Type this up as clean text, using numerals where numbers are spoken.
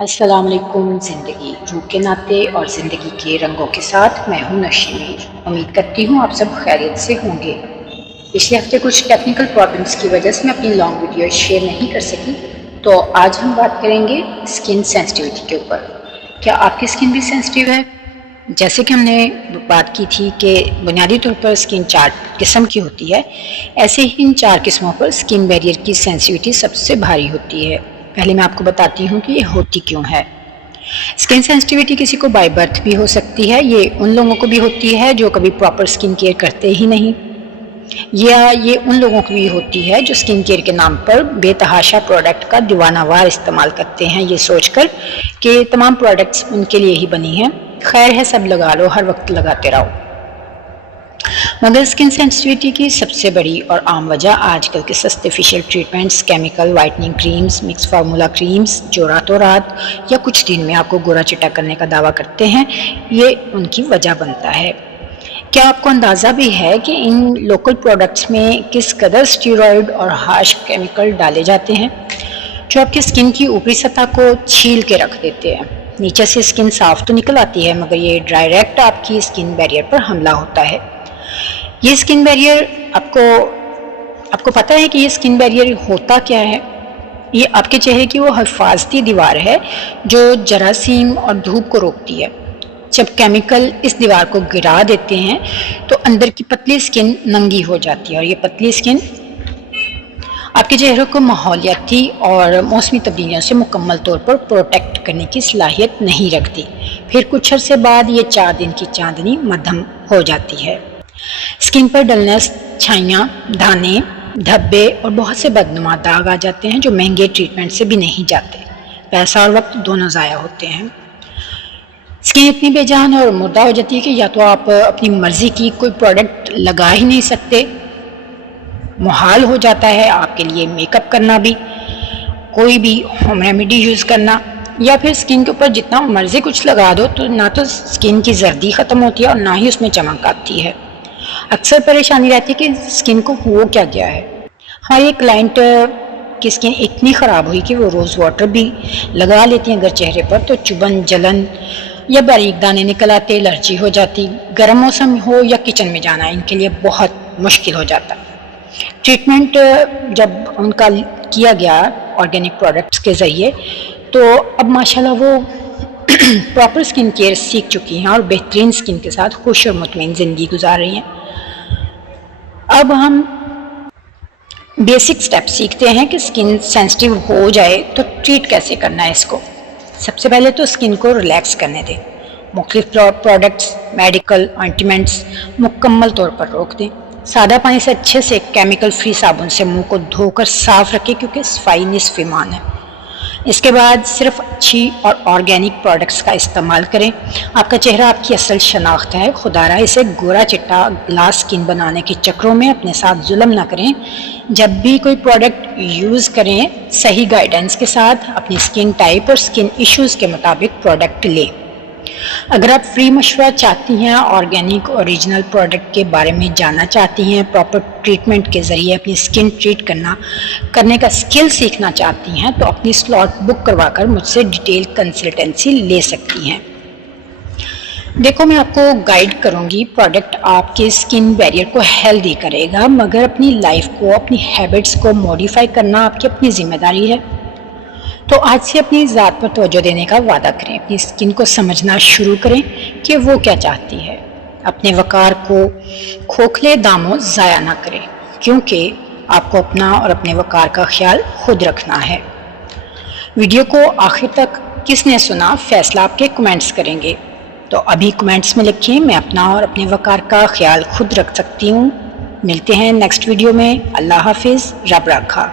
السلام علیکم۔ زندگی روح کے ناطے اور زندگی کے رنگوں کے ساتھ میں ہوں نشین۔ امید کرتی ہوں آپ سب خیریت سے ہوں گے۔ پچھلے ہفتے کچھ ٹیکنیکل پرابلمس کی وجہ سے میں اپنی لانگ ویڈیو شیئر نہیں کر سکی، تو آج ہم بات کریں گے اسکن سینسٹیوٹی کے اوپر۔ کیا آپ کی اسکن بھی سینسٹیو ہے؟ جیسے کہ ہم نے بات کی تھی کہ بنیادی طور پر اسکن 4 قسم کی ہوتی ہے، ایسے ہی ان 4 قسموں پر اسکن بیریئر کی سینسٹیوٹی سب سے بھاری ہوتی ہے۔ پہلے میں آپ کو بتاتی ہوں کہ یہ ہوتی کیوں ہے۔ اسکن سینسٹیوٹی کسی کو بائی برتھ بھی ہو سکتی ہے، یہ ان لوگوں کو بھی ہوتی ہے جو کبھی پراپر اسکن کیئر کرتے ہی نہیں، یا یہ ان لوگوں کو بھی ہوتی ہے جو اسکن کیئر کے نام پر بے تحاشا پروڈکٹ کا دیوانہ وار استعمال کرتے ہیں، یہ سوچ کر کہ تمام پروڈکٹس ان کے لیے ہی بنی ہیں، خیر ہے سب لگا لو، ہر وقت لگاتے رہو۔ مگر اسکن سینسٹیوٹی کی سب سے بڑی اور عام وجہ آج کل کے سستے facial treatments, chemical whitening creams, mix formula creams جو راتوں رات یا کچھ دن میں آپ کو گورا چٹا کرنے کا دعویٰ کرتے ہیں، یہ ان کی وجہ بنتا ہے۔ کیا آپ کو اندازہ بھی ہے کہ ان لوکل پروڈکٹس میں کس قدر اسٹیرائڈ اور ہارش کیمیکل ڈالے جاتے ہیں جو آپ کی اسکن کی اوپری سطح کو چھیل کے رکھ دیتے ہیں؟ نیچے سے اسکن صاف تو نکل آتی ہے، مگر یہ ڈائریکٹ آپ کی اسکن بیریئر پر حملہ ہوتا ہے۔ یہ اسکن بیریئر آپ کو پتہ ہے کہ یہ اسکن بیریئر ہوتا کیا ہے؟ یہ آپ کے چہرے کی وہ حفاظتی دیوار ہے جو جراثیم اور دھوپ کو روکتی ہے۔ جب کیمیکل اس دیوار کو گرا دیتے ہیں تو اندر کی پتلی اسکن ننگی ہو جاتی ہے، اور یہ پتلی اسکن آپ کے چہرے کو ماحولیاتی اور موسمی تبدیلیوں سے مکمل طور پر پروٹیکٹ کرنے کی صلاحیت نہیں رکھتی۔ پھر کچھ عرصے بعد یہ 4 دن کی چاندنی مدھم ہو جاتی ہے۔ اسکن پر ڈلنس، چھائیاں، دانے، دھبے اور بہت سے بدنما داغ آ جاتے ہیں جو مہنگے ٹریٹمنٹ سے بھی نہیں جاتے۔ پیسہ اور وقت دونوں ضائع ہوتے ہیں۔ اسکن اتنی بے جان اور مردہ ہو جاتی ہے کہ یا تو آپ اپنی مرضی کی کوئی پروڈکٹ لگا ہی نہیں سکتے، محال ہو جاتا ہے آپ کے لیے میک اپ کرنا بھی، کوئی بھی ہوم ریمیڈی یوز کرنا، یا پھر اسکن کے اوپر جتنا مرضی کچھ لگا دو تو نہ تو اسکن کی زردی ختم ہوتی ہے اور نہ ہی اس میں چمک آتی ہے۔ اکثر پریشانی رہتی ہے کہ اسکن کو ہو کیا گیا ہے۔ ہماری ایک کلائنٹ کی اسکن اتنی خراب ہوئی کہ وہ روز واٹر بھی لگا لیتی ہیں اگر چہرے پر تو چبھن، جلن یا باریک دانے نکل آتے، الرجی ہو جاتی، گرم موسم ہو یا کچن میں جانا ان کے لیے بہت مشکل ہو جاتا۔ ٹریٹمنٹ جب ان کا کیا گیا آرگینک پروڈکٹس کے ذریعے تو اب ماشاءاللہ وہ پراپر اسکن کیئر سیکھ چکی ہیں اور بہترین اسکن کے ساتھ خوش اور مطمئن زندگی گزار رہی ہیں۔ اب ہم بیسک سٹیپ سیکھتے ہیں کہ اسکن سینسٹیو ہو جائے تو ٹریٹ کیسے کرنا ہے اس کو۔ سب سے پہلے تو اسکن کو ریلیکس کرنے دیں، مختلف پروڈکٹس، میڈیکل آئنٹمنٹس مکمل طور پر روک دیں، سادہ پانی سے اچھے سے کیمیکل فری صابن سے منہ کو دھو کر صاف رکھیں کیونکہ صفائی نصف ایمان ہے۔ اس کے بعد صرف اچھی اور آرگینک پروڈکٹس کا استعمال کریں۔ آپ کا چہرہ آپ کی اصل شناخت ہے، خدا را اسے گورا چٹا گلاس اسکن بنانے کے چکروں میں اپنے ساتھ ظلم نہ کریں۔ جب بھی کوئی پروڈکٹ یوز کریں صحیح گائیڈنس کے ساتھ، اپنی اسکن ٹائپ اور اسکن ایشوز کے مطابق پروڈکٹ لیں۔ اگر آپ فری مشورہ چاہتی ہیں، آرگینک اوریجنل پروڈکٹ کے بارے میں جاننا چاہتی ہیں، پراپر ٹریٹمنٹ کے ذریعے اپنی اسکن ٹریٹ کرنے کا اسکل سیکھنا چاہتی ہیں تو اپنی سلاٹ بک کروا کر مجھ سے ڈیٹیل کنسلٹنسی لے سکتی ہیں۔ دیکھو میں آپ کو گائیڈ کروں گی، پروڈکٹ آپ کے اسکن بیریئر کو ہیلدی کرے گا، مگر اپنی لائف کو، اپنی ہیبٹس کو موڈیفائی کرنا آپ کی اپنی ذمہ داری ہے۔ تو آج سے اپنی ذات پر توجہ دینے کا وعدہ کریں، اپنی اسکن کو سمجھنا شروع کریں کہ وہ کیا چاہتی ہے، اپنے وقار کو کھوکھلے داموں ضائع نہ کریں، کیونکہ آپ کو اپنا اور اپنے وقار کا خیال خود رکھنا ہے۔ ویڈیو کو آخر تک کس نے سنا فیصلہ آپ کے کمنٹس کریں گے، تو ابھی کمنٹس میں لکھیں میں اپنا اور اپنے وقار کا خیال خود رکھ سکتی ہوں۔ ملتے ہیں نیکسٹ ویڈیو میں، اللہ حافظ، رب رکھا۔